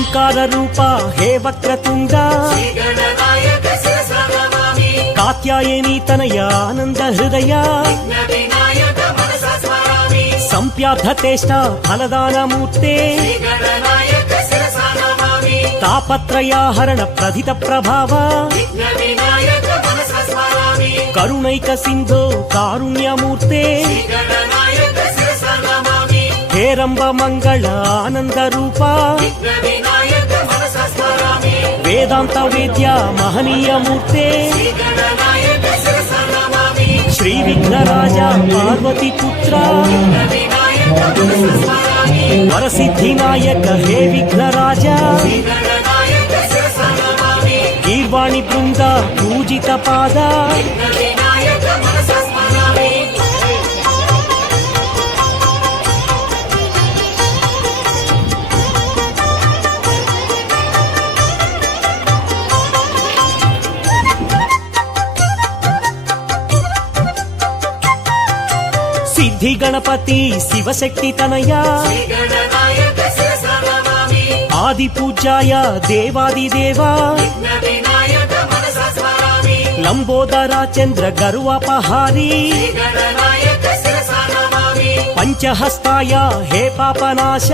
ఓంಕಾರ ರೂಪ ಹೇ ವಕ್ರತುಂಡ ಕಾತ್ಯಾಯನಿ ತನಯ ಆನಂದ ಹೃದಯ ಸಂಪ್ಯಾರ್ಥತೇಷ್ಟ ಫಲದಾನ ಮೂರ್ತೆ ತಾಪತ್ರಯಾಹರಣ ಪ್ರಧಿತ ಪ್ರಭಾವ ಕರುಣೈಕ ಸಿಂಧೋ ಕಾರುಣ್ಯಮೂರ್ತೆ ಹೇರಂಬ ಮಂಗಳ ಆನಂದ ರೂಪ ವೇದಾಂತ ವೇದ್ಯ ಮಹನೀಯ ಮೂರ್ತೆ ಶ್ರೀ ವಿಘ್ನರಾಜ ಪಾರ್ವತಿ ಪುತ್ರ ವರಸಿದ್ಧಿನಾಯಕ ಹೇ ವಿಘ್ನರಾಜ ಗೀರ್ವಾಣಿ ಬೃಂದ ಪೂಜಿತ ಪಾದ ಸಿದ್ಧಿ ಗಣಪತಿ ಶಿವಶಕ್ತಿ ತನಯ ಆದಿಪೂಜ್ಯಾಯ ದೇವಾದಿದೇವ ಲಂಬೋದರ ಚಂದ್ರ ಗರುವಪಹಾರಿ ಪಂಚಹಸ್ತಾಯ ಹೇ ಪಾಪನಾಶ